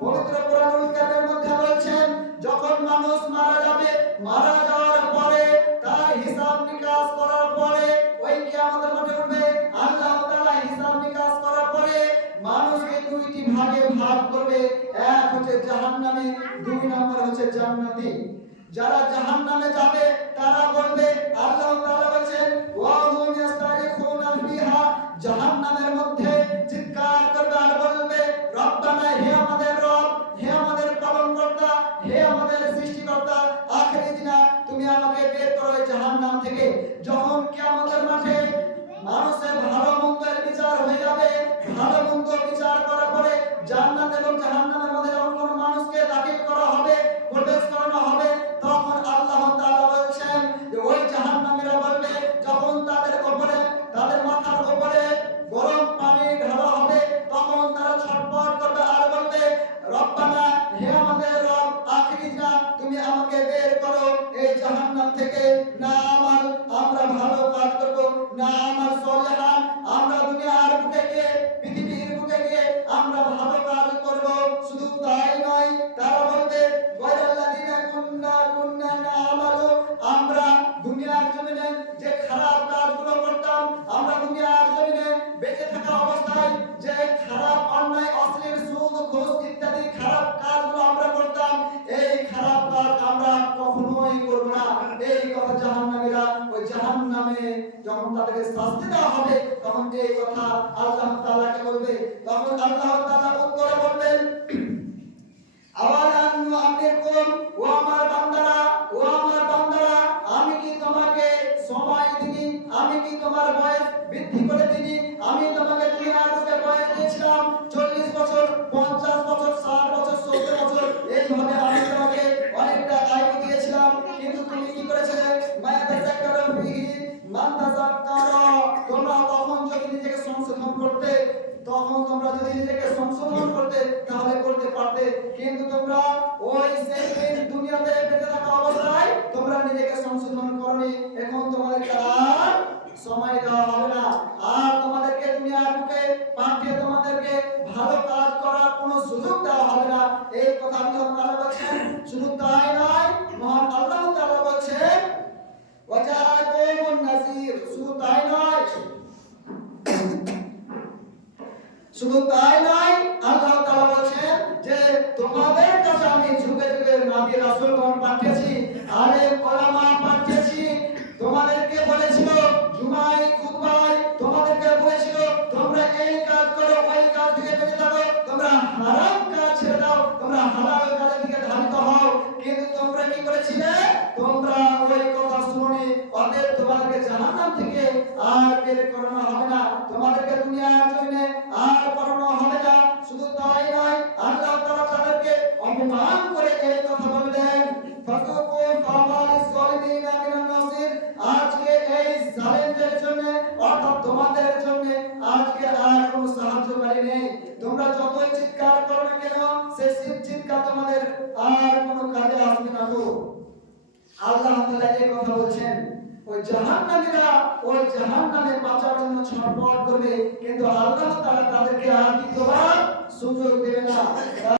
পবিত্র কোরআনুল কারীমের মধ্যে বলছেন যখন মানুষ মারা যাবে, মারা যাওয়ার পরে তার হিসাব নিকাশ করার পরে ওই কিয়ামতের মাঠে উঠবে, আল্লাহ তাআলা হিসাব নিকাশ করার পরে মানুষকে দুইটি ভাগে ভাগ করবে। এক হচ্ছে জাহান্নামী, দুই নম্বর হচ্ছে জান্নাতি। যারা জাহান্নামে যাবে তারা বলবে, আল্লাহ তাআলা বলেন ওয়া হুম ইয়াস্তারিখুনা ফিহা, জাহান্নামের মধ্যে চিৎকার করবে আর বলবে রব্বানা, হে আমাদের রব, হে আমাদের পালনকর্তা, হে আমাদের সৃষ্টিকর্তা, আখরিজনা, তুমি আমাকে বের করো এই জাহান্নাম থেকে। যখন কিয়ামতের মাঠে মানুষের ভালো মন্দের বিচার হয়ে যাবে, ভালো মন্দ বিচার করার পরে জান্নাত এবং জাহান্নামের মধ্যে যখন কোনো মানুষকে দাখিল করা হবে, প্রবেশ করানো হবে, তখন আল্লাহ তাআলা বলছেন যে ওই জাহান্নামীরা বলবে, যখন তাদের উপরে, তাদের মাথার উপরে গরম পানি ঢালা হবে, তখন তারা ছটফট করবে আর বলবে রব্বানা, হে আমাদের রব, আখরিজনা, তুমি আমাকে বের করো এই জাহান্নাম থেকে। না আমার আমরা ভালো কাজ করব, না আমার সলিহান, আমরা দুনিয়ার বুকে গিয়ে, পৃথিবীর বুকে গিয়ে আমরা ভালো কাজ করব। শুধু তাই নয়, তারা বলবে গায়রাল্লাযিনা কুন্না না'মালু, আমরা দুনিয়ার জমিনে যে খারাপ কাজগুলো করতাম, আমরা দুনিয়ার জমিনে বেঁচে থাকা অবস্থায় যে খারাপ, অন্যায়, অশ্লীল, সুদ, ঘুষ ইত্যাদি খারাপ কাজগুলো আমরা করতাম, এই খারাপ কাজ আমরা কখনোই করব না। এই কথা জাহান্নামীরা ওই জাহান্নামে যখন তাদেরকে শাস্তি দেওয়া হবে তখন এই কথা আল্লাহ তাআলাকে বলবে। তখন আল্লাহ তাআলা উত্তরে বলবেন আওয়ালান নুআমিরকুম, ও আমার বান্দারা, ও আমার বান্দারা, আমি কি তোমাকে সময় দিনি, আমি কি তোমার বয়স বৃদ্ধি করে দিনি? আমি তোমাকে দুনিয়ার বুকে বয়স দিয়েছিলাম 40 বছর, 50 বছর, 60 বছর, 70 বছর, এইভাবে আমি তোমাকে অনেকটা আয়ু দিয়েছিলাম, কিন্তু তুমি কি করেছিলে? মায়াতাযাক্কারু ফিহি মান তাযাক্কারা, তোমরা তখন যদি নিজেকে সংশোধন করতে, তখন তোমরা যদি নিজেকে সংশোধন করতে তাহলে করতে পারতে, কিন্তু তোমরা ওই সেই দুনিয়াতে বেঁচে থাকা অবস্থায় তোমরা নিজেকে সংশোধন করনি। এখন তোমাদেরকে আর সময় দেওয়া হবে না, আর তোমাদেরকে দুনিয়ার বুকে পাঠিয়ে তোমাদেরকে ভালো কাজ করার কোনো সুযোগ দেওয়া হবে না। এই কথা আল্লাহ তাআলা বলেন। শুধু তাই নয়, মহান আল্লাহ তাআলা বলেন ওয়াজাআকুমুন নাযীর, শুধু তাই নয়, শুধু তাই নয়, আল্লাহ তাআলা বলেন যে তোমাদের কাছে আমি যুগে যুগে নবী রাসূলগণ পাঠিয়েছি, আলেম ওলামা পাঠিয়েছি, তোমাদেরকে বলেছিল জুমায় খুতবায়, তোমাদেরকে বলেছিল তোমরা এই কাজ করো, ওই কাজ থেকে বেঁচে থাকো, তোমরা হারাম কাজ ছেড়ে দাও, তোমরা হালাল কাজের দিকে ধাবিত হও, কিন্তু তোমরা কি করেছিলে? তোমরা ওই কথা শুনে অতএব তোমাদেরকে জাহান্নাম থেকে আর বের করানো হবে না, তোমাদেরকে দুনিয়ার জমিনে আর করানো হবে না। শুধু তাই নয়, আল্লাহ তাআলা তাদেরকে অপমান করে এই কথা বললেন ফাকুকু ফামালিজ যালিমিনা মিনান নাসির, আজকে এই জালেমদের জন্য, অর্থাৎ তোমাদের জন্য আজকে আর কোনো সাহায্যকারী নেই। তোমরা যতই চিৎকার করো না কেন, সেই চিৎকার তোমাদের আর কোনো কাজে আসবে না। তো আল্লাহ তাআলা এই কথা বলছেন, ওই জাহান্নামীরা ওই জাহান্নামে বাঁচার জন্য ছটফট করবে, কিন্তু আল্লাহ তাআলা তাদেরকে আর দ্বিতীয়বার সুযোগ দেবে না।